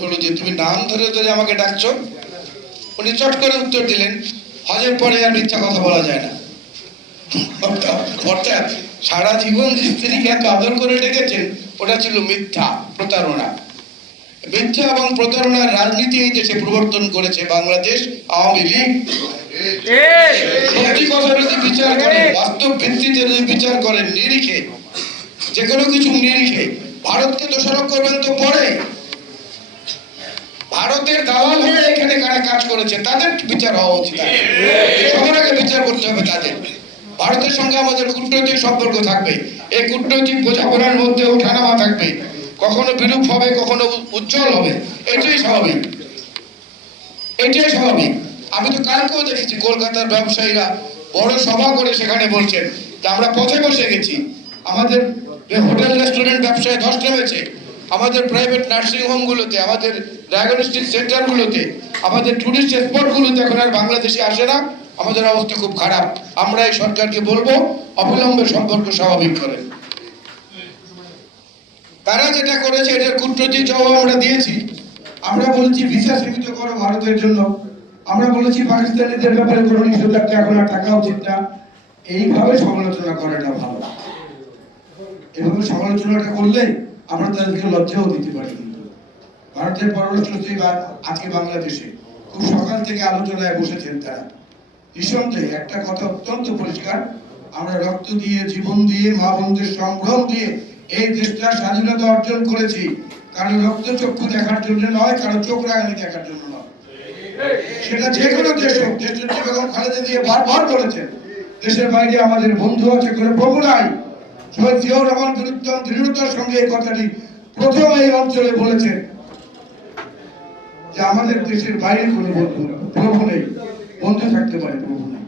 হলো যে তুমি নাম ধরে ধরে আমাকে ডাকছো। উনি চট করে উত্তর দিলেন, হজের পরে আর মিথ্যা কথা বলা যায় না। অর্থাৎ সারা জীবন স্ত্রীকে এত আদর করে ডেকেছেন, ওটা ছিল মিথ্যা, প্রতারণা। মিথ্যা এবং প্রতারণার রাজনীতি এই দেশে প্রবর্তন করেছে বাংলাদেশ আওয়ামী লীগ। সত্যি কথা যদি বিচার করেন, বাস্তব ভিত্তিতে যদি বিচার করেন, নিরিখে, যে কোনো কিছু নিরিখে, ভারতকে দোষারোপ করবেন তো পরে, ভারতের দালাল হয়ে এখানে কারা কাজ করেছে তাদের বিচার হওয়া উচিত। সবার আগে বিচার করতে হবে তাদের। ভারতের সঙ্গে আমাদের কূটনৈতিক সম্পর্ক থাকবে, এই কূটনৈতিক বোঝাপড়ার মধ্যে ওঠানামা থাকবে, কখনো বিরূপ হবে, কখনো উজ্জ্বল হবে, এটাই স্বাভাবিক, এটাই স্বাভাবিক। আমি তো কালকেও দেখেছি কলকাতার ব্যবসায়ীরা বড় সভা করে সেখানে বলছেন যে আমরা পথে বসে গেছি, আমাদের হোটেল রেস্টুরেন্ট ব্যবসায় ধস নেমেছে, আমাদের প্রাইভেট নার্সিং হোমগুলোতে, আমাদের ডায়াগনস্টিক সেন্টারগুলোতে, আমাদের টুরিস্ট স্পটগুলোতে এখন আর বাংলাদেশি আসে না, আমাদের অবস্থা খুব খারাপ। আমরা এই সরকারকে বলবো অবিলম্বে সম্পর্ক স্বাভাবিক করেন। তারা যেটা করেছে এটার কূটনৈতিক জবাব আমরা দিয়েছি। আমরা বলেছি ভিসা সীমিত করো ভারতের জন্য, আমরা বলেছি পাকিস্তানিদের ব্যাপারে কোনো নিষেধাজ্ঞা এখন আর থাকা উচিত না। এইভাবে সমালোচনা করে না ভালো, এভাবে সমালোচনাটা করলে আমরা তাদেরকে লজ্জাও দিতে পারি। কিন্তু ভারতের পররাষ্ট্র সচিব আজকে বাংলাদেশে খুব সকাল থেকে আলোচনায় বসেছেন তারা। নিঃসন্দেহে একটা কথা অত্যন্ত পরিষ্কার, আমরা রক্ত দিয়ে, জীবন দিয়ে, মা বোনদের সংগ্রাম দিয়ে এই দেশটা স্বাধীনতা অর্জন করেছি। কারো রক্ত চক্ষু দেখার জন্য নয়, কারো চোখ রাগানি দেখার জন্য নয়। সেটা যে কোনো দেশ হোক। দেশের বেগম খালেদা দিয়ে বারবার বলেছেন দেশের বাইরে আমাদের বন্ধু আছে, কোনো প্রভু নাই। শহীদ জিয়াউর রহমান দৃঢ়তার সঙ্গে এই কথাটি প্রথম এই অঞ্চলে বলেছেন যে আমাদের দেশের বাইরে কোনো প্রভু নেই, বন্ধু থাকতে পারে, প্রভু নেই।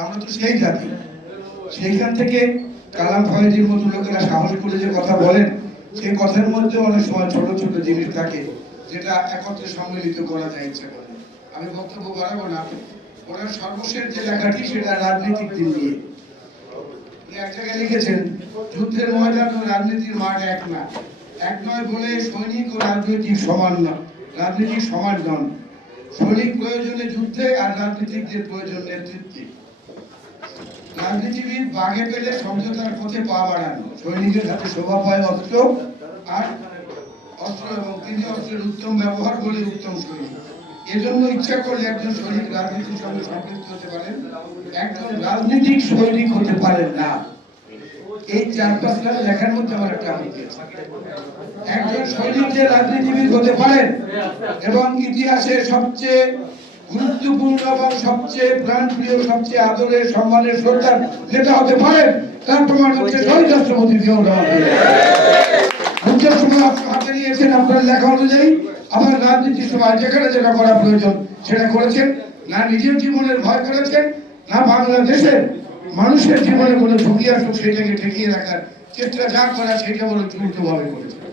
আমরা তো সেই জাতি। সেইখান থেকে কালাম ফয়েজির মতো লোকেরা সাহস করে যে কথা বলেন, সেই কথার মধ্যে অনেক সময় ছোট ছোট জিনিস থাকে যেটা একত্রে সম্মিলিত করা যায় ইচ্ছে করে। আমি বক্তব্য বাড়াবো না। ওনার সর্বশেষ যে লেখাটি সেটা রাজনৈতিক দিন নিয়ে এক জায়গায় লিখেছেন, যুদ্ধের ময়দান ও রাজনীতির মাঠ এক না, এক নয় বলে সৈনিক ও রাজনৈতিক সমান না, রাজনীতিক সমান নন। সৈনিক প্রয়োজনে যুদ্ধে আর রাজনীতিকদের প্রয়োজন নেতৃত্বে। রাজনীতিবিদ বাগে পেলে সমঝোতার পথে পা বাড়ানো, সৈনিকের হাতে শোভা পায় অস্ত্র আর অস্ত্র, এবং তিনি অস্ত্রের উত্তম ব্যবহার বলে উত্তম সৈনিক। এজন্য ইচ্ছা করলে একজন সৈনিক রাজনীতির সঙ্গে সম্পৃক্ত হতে পারেন, একজন রাজনৈতিক সৈনিক হতে পারেন না। এই 4-5টা লেখার মধ্যে আমার একটা আপত্তি আছে। একজন সৈনিক যে রাজনীতিবিদ হতে পারেন এবং ইতিহাসে সবচেয়ে গুরুত্বপূর্ণ এবং সবচেয়ে প্রাণপ্রিয়, সবচেয়ে আদরের, সম্মানের, শ্রদ্ধার নেতা হতে পারেন, তার প্রমাণ হচ্ছে শহীদ রাষ্ট্রপতি জিয়াউর রহমান। যুদ্ধের সময় হাতে নিয়েছেন আপনার লেখা অনুযায়ী, আমার রাজনীতির সময় যেখানে যেটা করা প্রয়োজন সেটা করেছেন। না নিজের জীবনের ভয় করেছেন, না বাংলাদেশের মানুষের জীবনে কোনো ঝুঁকি আসুক সেটাকে ঠেকিয়ে রাখার চেষ্টা যা করা সেটা বলে উল্টোভাবে করেছেন।